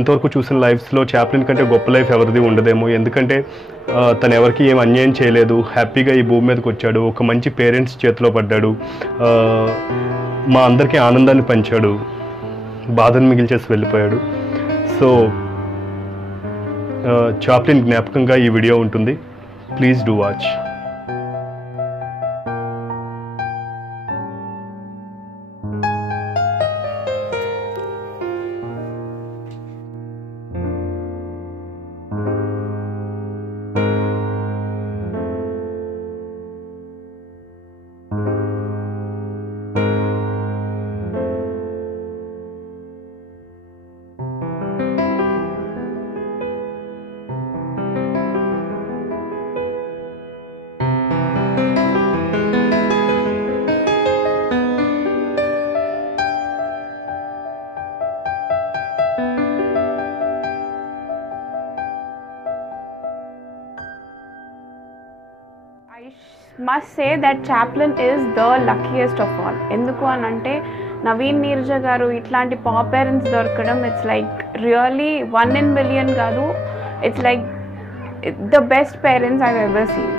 ఇంతవరకు చూసిన లైఫ్స్లో చాప్లిన్ కంటే గొప్ప లైఫ్ ఎవరిది ఉండదేమో. ఎందుకంటే తను ఎవరికి ఏం అన్యాయం చేయలేదు, హ్యాపీగా ఈ భూమి మీదకి వచ్చాడు, ఒక మంచి పేరెంట్స్ చేతిలో పడ్డాడు, మా అందరికీ ఆనందాన్ని పంచాడు, బాధను మిగిల్చేసి వెళ్ళిపోయాడు. సో చాప్లిన్ జ్ఞాపకంగా ఈ వీడియో ఉంటుంది. Please do watch. I must say that Chaplin is the luckiest of all. ఎందుకు అని అంటే నవీన్ నీరజ గారు ఇట్లాంటి పాప్ పేరెంట్స్ దొరకడం, it's like really 1 in million కాదు, it's like the best parents I ever seen.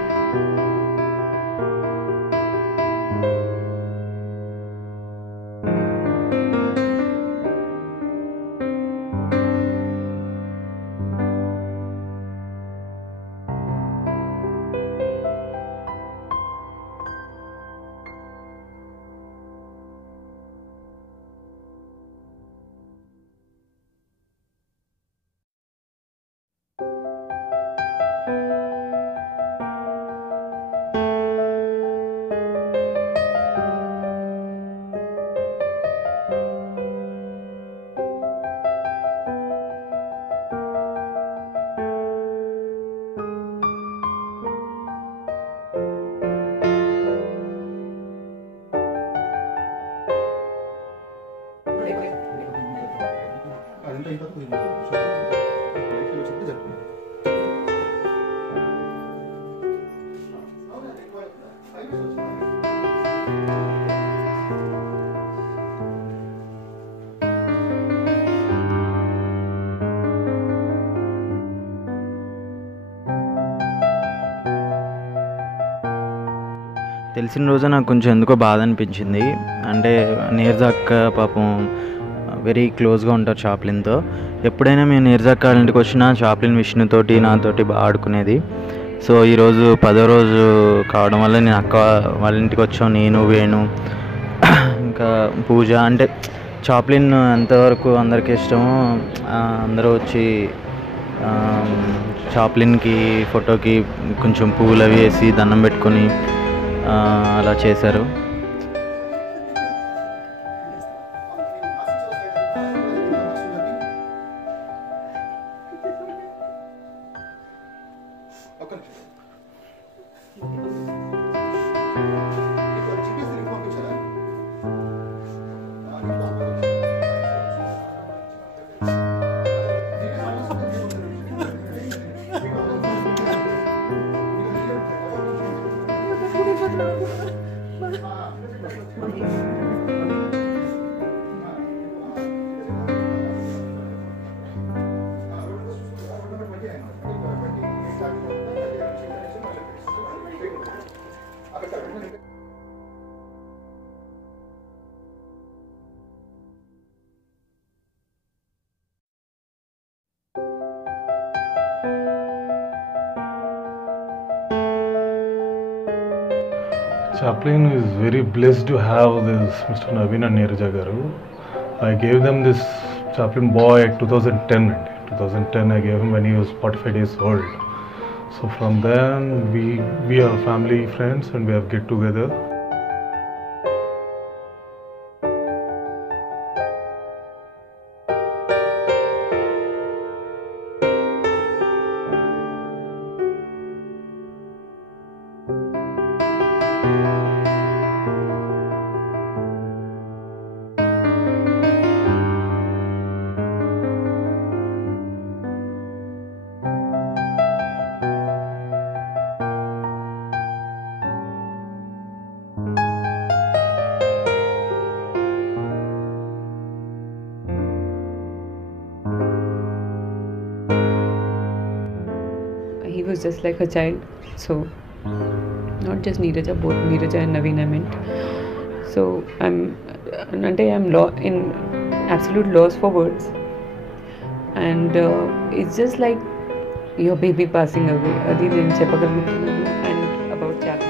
తెలిసిన రోజు నాకు కొంచెం ఎందుకో బాధ అనిపించింది. అంటే నీరజ అక్క పాపం వెరీ క్లోజ్గా ఉంటారు చాప్లిన్తో. ఎప్పుడైనా మేము నీరజ అక్క వాళ్ళ ఇంటికి వచ్చినా చాప్లిన్ విష్ణుతోటి నాతోటి బాగా ఆడుకునేది. సో ఈరోజు 10వ రోజు కావడం వల్ల నేను అక్క వాళ్ళ ఇంటికి వచ్చాం, నేను వేణు ఇంకా పూజ. అంటే చాప్లిన్ ఎంతవరకు అందరికీ ఇష్టమో అందరూ వచ్చి చాప్లిన్కి ఫోటోకి కొంచెం పువ్వులు అవి వేసి దండం పెట్టుకొని అలా చేశారు. Chaplin is very blessed to have this Mr. Naveen and Neeraja garu. I gave them this Chaplin boy at 2010. 2010 I gave him when he was 45 days old. So from then we are family friends and we have get together. he was just like a child. So not just Neeraja, both Neeraja and Naveen I meant. So I'm in absolute loss for words, and it's just like your baby passing away. Adi nenu cheppagalugutunnanu. And about Chaplin.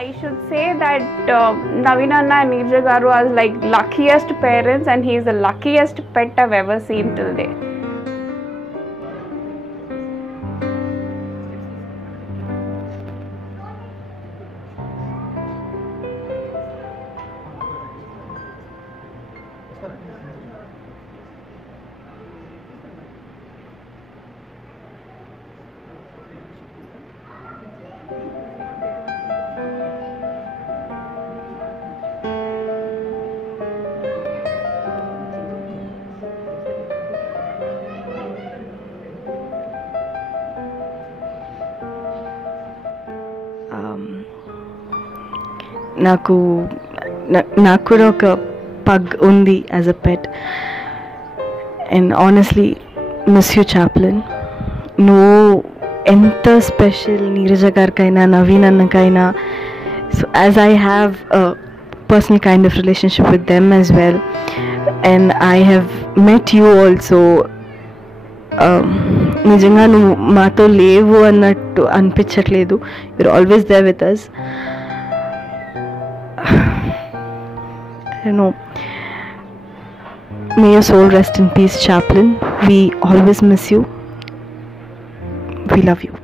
I should say that Naveen Anna and Neerja Garu are like luckiest parents, and he is the luckiest pet I've ever seen till date. నాకు కూడా ఒక pug ఉంది as a pet, and honestly miss you Chaplin. నువ్వు ఎంత special Neeraja గారికైనా నవీన్ అన్నకైనా. So as I have a personal kind of relationship with them as well, and I have met you also. నిజంగా నువ్వు మాతో లేవు అన్నట్టు అనిపించట్లేదు. Your always there with us. I know. May your soul rest in peace, Chaplin. We always miss you. We love you.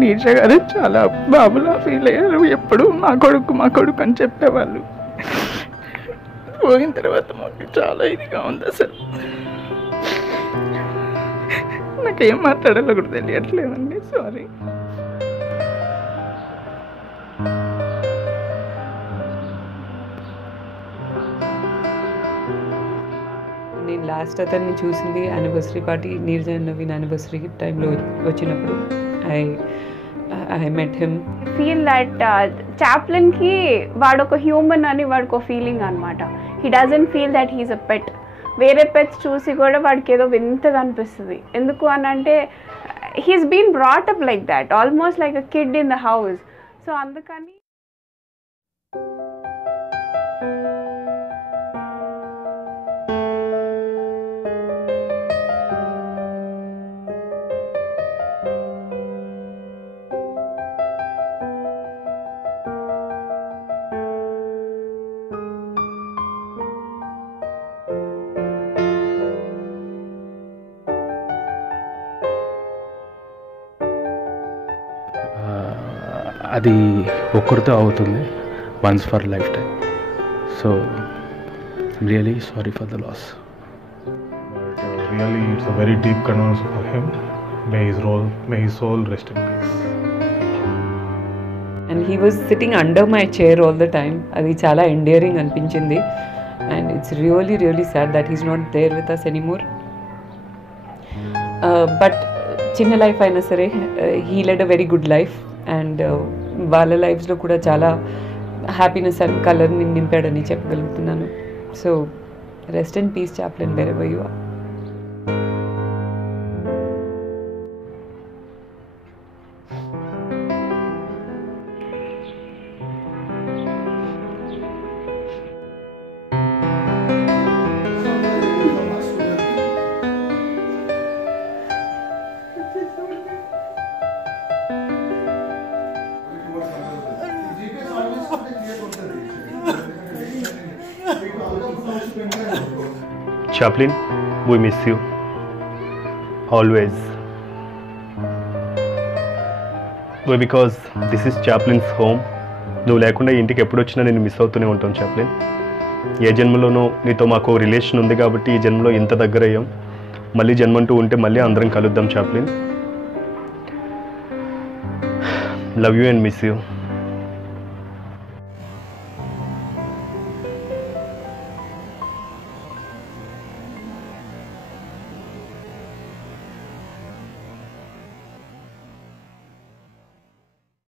Neeraja గారు చాలా బాబులా feel అయ్యారు. ఎప్పుడు మా కొడుకు అని చెప్పేవాళ్ళు. పోయిన తర్వాత మాకు చాలా ఇదిగా ఉంది. అసలు నాకేం మాట్లాడాలో కూడా తెలియట్లేదండి. సారీ. నేను లాస్ట్ అతన్ని చూసింది anniversary party, Neeraja and Naveen anniversary టైంలో వచ్చినప్పుడు I met him. I feel that Chaplin ki vaadoko human ani vaadoko feeling anamata. He doesn't feel that he's a pet. వేరే పెట్స్ చూసి కూడా వాడికి ఏదో వింతగా అనిపిస్తుంది. ఎందుకు అని అంటే he's been brought up like that, almost like a kid in the house. So అందుకని అది ఒక్కరితో అవుతుంది, once for lifetime. So really sorry for the loss. Really, it's a very deep condolence for him. May his soul rest in peace. And he was sitting under my chair all the time. అది చాలా endearing అనిపించింది. And it's really, really sad that he's not there with us anymore. But చిన్న life అయినా సరే he led a very good life. And వాళ్ళ లైఫ్స్లో కూడా చాలా హ్యాపీనెస్ అండ్ కలర్ని నింపాడని చెప్పగలుగుతున్నాను. So rest in peace Chaplin wherever you are. Chaplin, we miss you always. Because this is Chaplin's home. నువ్వు లేకుండా ఇంటికి ఎప్పుడు వచ్చినా నేను మిస్ అవుతూనే ఉంటాను చాప్లిన్. ఏ జన్మలోనూ నీతో మాకు రిలేషన్ ఉంది కాబట్టి ఈ జన్మలో ఇంత దగ్గర అయ్యాం. మళ్ళీ జన్మంటూ ఉంటే మళ్ళీ అందరం కలుద్దాం Chaplin. Love you and miss you.